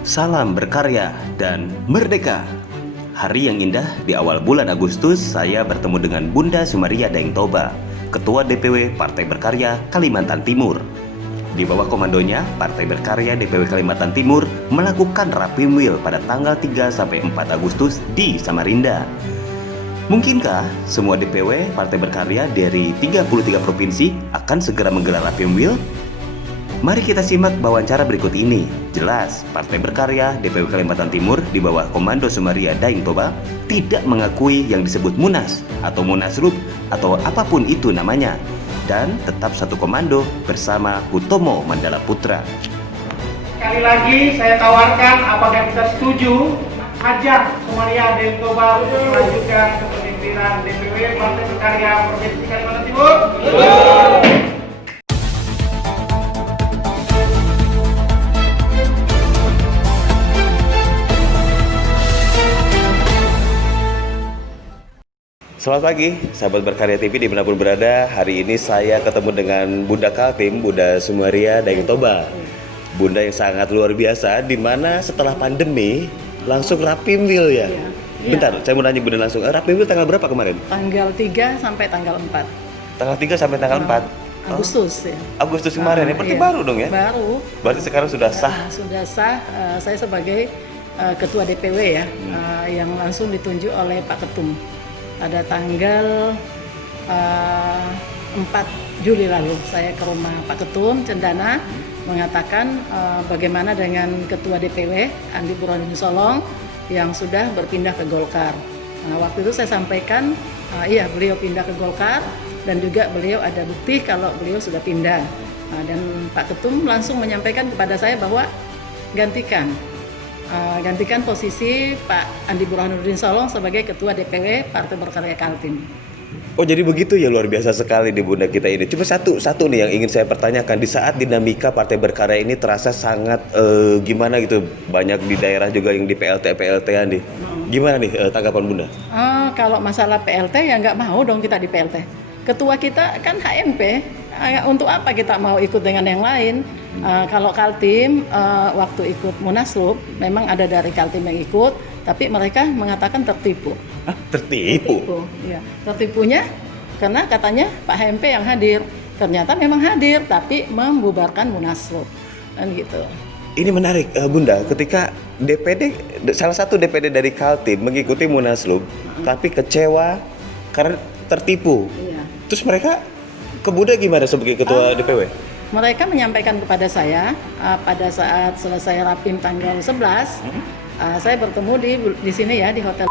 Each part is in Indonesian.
Salam berkarya dan merdeka. Hari yang indah di awal bulan Agustus, saya bertemu dengan Bunda Sumaria Daeng Toba, Ketua DPW Partai Berkarya Kalimantan Timur. Di bawah komandonya, Partai Berkarya DPW Kalimantan Timur melakukan Rapimwil pada tanggal 3 sampai 4 Agustus di Samarinda. Mungkinkah semua DPW Partai Berkarya dari 33 provinsi akan segera menggelar Rapimwil? Mari kita simak wawancara berikut ini. Jelas, Partai Berkarya DPW Kalimantan Timur di bawah Komando Sumaria Daeng Toba tidak mengakui yang disebut Munas atau Munaslup atau apapun itu namanya, dan tetap satu komando bersama Hutomo Mandala Putra. Sekali lagi saya tawarkan, apakah kita setuju ajak Sumaria Daeng Toba untuk melanjutkan kepemimpinan DPW Partai Berkarya Provinsi Kalimantan Timur? Selamat pagi, sahabat Berkarya TV dimanapun berada. Hari ini saya ketemu dengan Bunda Kaltim, Bunda Sumaria Daeng Toba. Bunda yang sangat luar biasa, di mana setelah pandemi langsung Rapimwil ya. Iya. Bentar, saya mau nanya Bunda langsung. Rapimwil tanggal berapa kemarin? Tanggal 3 sampai tanggal 4 Tanggal 3 sampai tanggal 4 Agustus ya. Agustus kemarin ya, berarti Iya, baru dong ya? Baru. Berarti sekarang sudah sah. Sudah sah. Saya sebagai ketua DPW ya, yang langsung ditunjuk oleh Pak Ketum pada tanggal 4 Juli lalu. Saya ke rumah Pak Ketum Cendana mengatakan bagaimana dengan ketua DPW Andi Burhanuddin Solong yang sudah berpindah ke Golkar. Waktu itu saya sampaikan, iya beliau pindah ke Golkar dan juga beliau ada bukti kalau beliau sudah pindah. Dan Pak Ketum langsung menyampaikan kepada saya bahwa gantikan posisi Pak Andi Burhanuddin Solong sebagai Ketua DPW Partai Berkarya Kaltim. Oh jadi begitu ya, luar biasa sekali di Bunda kita ini. Cuma satu nih yang ingin saya pertanyakan, di saat dinamika Partai Berkarya ini terasa sangat gimana gitu, banyak di daerah juga yang di PLT-an nih. Gimana nih tanggapan Bunda? Kalau masalah PLT ya nggak mau dong kita di PLT. Ketua kita kan HMP, untuk apa kita mau ikut dengan yang lain? Kalau Kaltim waktu ikut Munaslup memang ada dari Kaltim yang ikut, tapi mereka mengatakan tertipu. Tertipu? Iya, tertipunya karena katanya Pak HMP yang hadir. Ternyata memang hadir, tapi membubarkan Munaslup, kan gitu. Ini menarik Bunda, ketika salah satu DPD dari Kaltim mengikuti Munaslup, tapi kecewa karena tertipu. Iya. Terus mereka ke Bunda gimana sebagai ketua DPW? Mereka menyampaikan kepada saya pada saat selesai Rapim tanggal 11, saya bertemu di sini ya, di hotel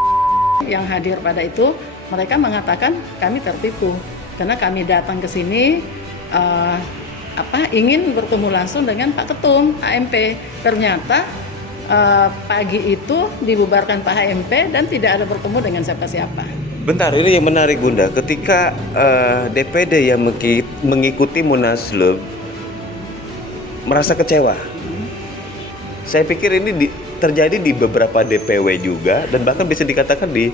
yang hadir pada itu. Mereka mengatakan kami tertipu karena kami datang ke sini ingin bertemu langsung dengan Pak Ketum AMP. Ternyata pagi itu dibubarkan Pak HMP dan tidak ada bertemu dengan siapa-siapa. Bentar, ini yang menarik Bunda, ketika DPD yang mengikuti Munaslup merasa kecewa. Saya pikir ini terjadi di beberapa DPW juga, dan bahkan bisa dikatakan di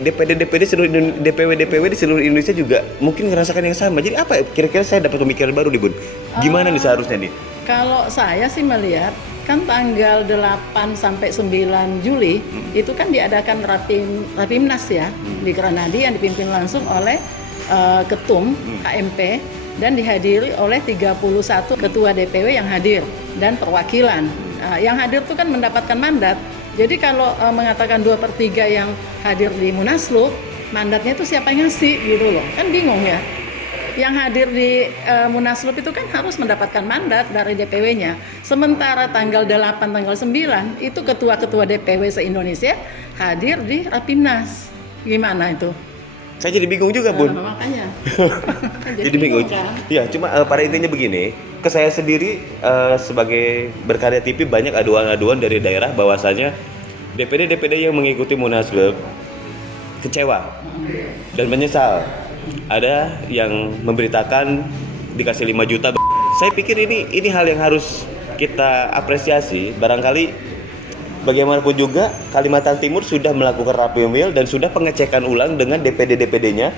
DPD seluruh DPW di seluruh Indonesia juga mungkin merasakan yang sama. Jadi apa kira-kira, saya dapat pemikiran baru nih Bun. Gimana nih seharusnya nih? Kalau saya sih melihat kan tanggal 8 sampai 9 Juli itu kan diadakan Rapimnas ya di Granadi yang dipimpin langsung oleh Ketum HMP dan dihadiri oleh 31 ketua DPW yang hadir dan perwakilan. Yang hadir itu kan mendapatkan mandat. Jadi kalau mengatakan 2/3 yang hadir di Munaslup, mandatnya itu siapa yang ngasih gitu loh. Kan bingung ya. Yang hadir di Munaslup itu kan harus mendapatkan mandat dari DPW-nya. Sementara tanggal 8, tanggal 9 itu ketua-ketua DPW se-Indonesia hadir di Rapimnas. Gimana itu? Saya jadi bingung juga Bun. Makanya. Jadi bingung. Kan? Ya, cuma pada intinya begini, ke saya sendiri sebagai Berkarya TV banyak aduan-aduan dari daerah bahwasanya DPD yang mengikuti Munaslup kecewa dan menyesal. Ada yang memberitakan dikasih 5 juta. Saya pikir ini hal yang harus kita apresiasi. Barangkali bagaimanapun juga Kalimantan Timur sudah melakukan Rapimwil dan sudah pengecekan ulang dengan DPD-nya.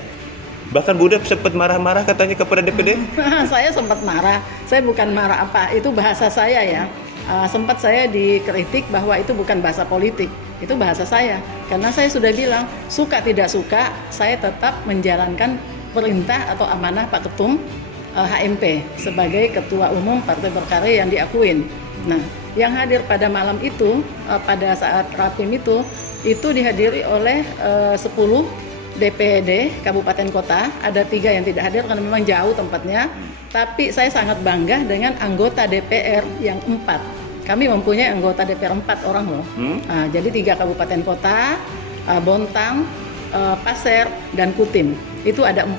Bahkan Bunda sempat marah-marah katanya kepada DPD. Saya sempat marah. Saya bukan marah apa, itu bahasa saya ya. sempat saya dikritik bahwa itu bukan bahasa politik, itu bahasa saya. Karena saya sudah bilang, suka tidak suka, saya tetap menjalankan perintah atau amanah Pak Ketum HMP sebagai Ketua Umum Partai Berkarya yang diakuin. Nah, yang hadir pada malam itu, pada saat rapim itu dihadiri oleh 10 DPD Kabupaten Kota, ada 3 yang tidak hadir karena memang jauh tempatnya. Tapi saya sangat bangga dengan anggota DPR yang 4. Kami mempunyai anggota DPR 4 orang loh. Nah, jadi 3 kabupaten kota, Bontang, Pasir, dan Kutim. Itu ada 4.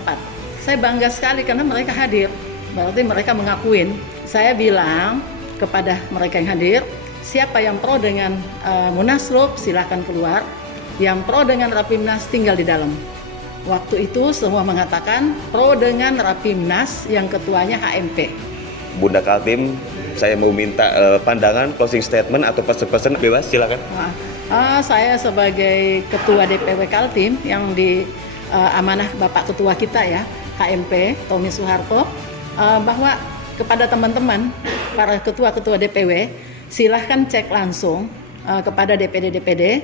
Saya bangga sekali karena mereka hadir. Berarti mereka mengakuin. Saya bilang kepada mereka yang hadir, siapa yang pro dengan Munaslup silahkan keluar. Yang pro dengan Rapimnas tinggal di dalam. Waktu itu semua mengatakan pro dengan Rapimnas yang ketuanya HMP. Bunda Kaltim, saya mau minta pandangan, closing statement atau pesan-pesan bebas, silakan. Saya sebagai Ketua DPW Kaltim yang di amanah Bapak Ketua kita ya, HMP Tommy Soeharto, bahwa kepada teman-teman para ketua-ketua DPW silahkan cek langsung kepada DPD-DPD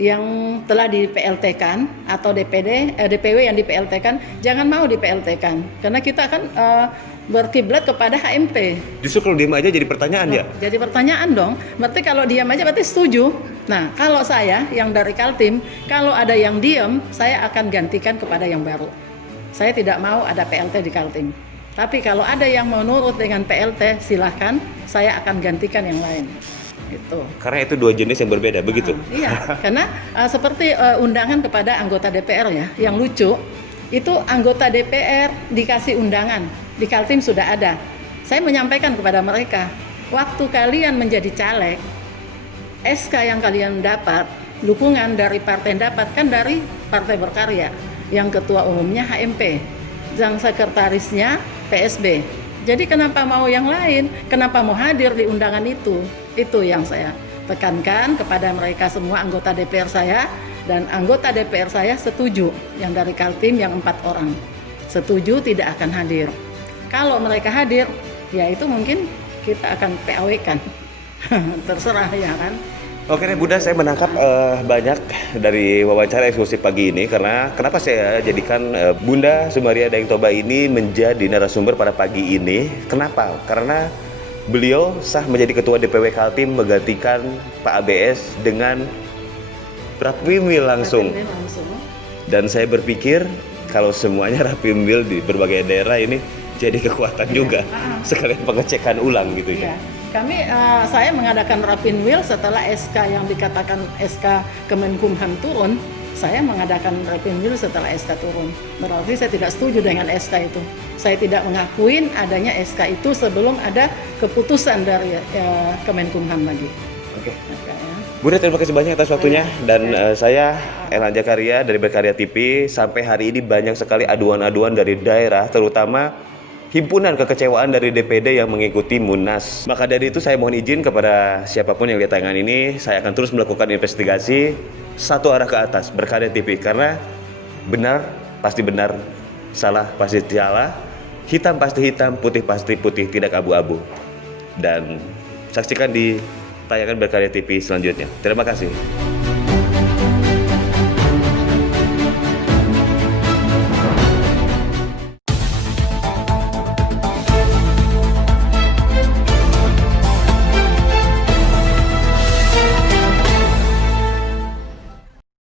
yang telah di PLT-kan atau DPW yang di PLT-kan, jangan mau di PLT-kan karena kita akan berkiblat kepada HMP. Justru kalau diam aja jadi pertanyaan ya? Jadi pertanyaan dong, berarti kalau diam aja berarti setuju. Nah, kalau saya yang dari Kaltim, kalau ada yang diam, saya akan gantikan kepada yang baru. Saya tidak mau ada PLT di Kaltim. Tapi kalau ada yang mau nurut dengan PLT, silahkan, saya akan gantikan yang lain. Gitu. Karena itu 2 jenis yang berbeda, begitu? Iya, karena seperti undangan kepada anggota DPR ya, yang lucu, itu anggota DPR dikasih undangan, di Kaltim sudah ada. Saya menyampaikan kepada mereka, waktu kalian menjadi caleg, SK yang kalian dapat, dukungan dari partai yang dapat, kan dari Partai Berkarya, yang ketua umumnya HMP, yang sekretarisnya PSB. Jadi kenapa mau yang lain? Kenapa mau hadir di undangan itu? Itu yang saya tekankan kepada mereka semua anggota DPR saya, dan anggota DPR saya setuju yang dari Kaltim yang 4 orang. Setuju tidak akan hadir. Kalau mereka hadir, ya itu mungkin kita akan PAW-kan. Terserah ya kan. Oke deh Bunda, saya menangkap banyak dari wawancara eksklusif pagi ini karena kenapa saya jadikan Bunda Sumaria Daeng Toba ini menjadi narasumber pada pagi ini. Kenapa? Karena beliau sah menjadi Ketua DPW Kaltim menggantikan Pak ABS dengan Rapimwil langsung. Dan saya berpikir kalau semuanya Rapimwil di berbagai daerah ini jadi kekuatan juga. Sekalian pengecekan ulang gitu ya. Saya mengadakan Rapimwil setelah SK yang dikatakan SK Kemenkumham turun. Saya mengadakan Rapimwil setelah SK turun. Berarti saya tidak setuju dengan SK itu. Saya tidak mengakuin adanya SK itu sebelum ada keputusan dari Kemenkumham lagi. Oke. Bunda, terima kasih banyak atas waktunya. Dan saya Elan Jakaria dari Berkarya TV. Sampai hari ini banyak sekali aduan-aduan dari daerah, terutama himpunan kekecewaan dari DPD yang mengikuti Munas. Maka dari itu saya mohon izin kepada siapapun yang lihat tayangan ini, saya akan terus melakukan investigasi satu arah ke atas Berkarya TV, karena benar pasti benar, salah pasti salah, hitam pasti hitam, putih pasti putih, tidak abu-abu. Dan saksikan di tayangan Berkarya TV selanjutnya. Terima kasih.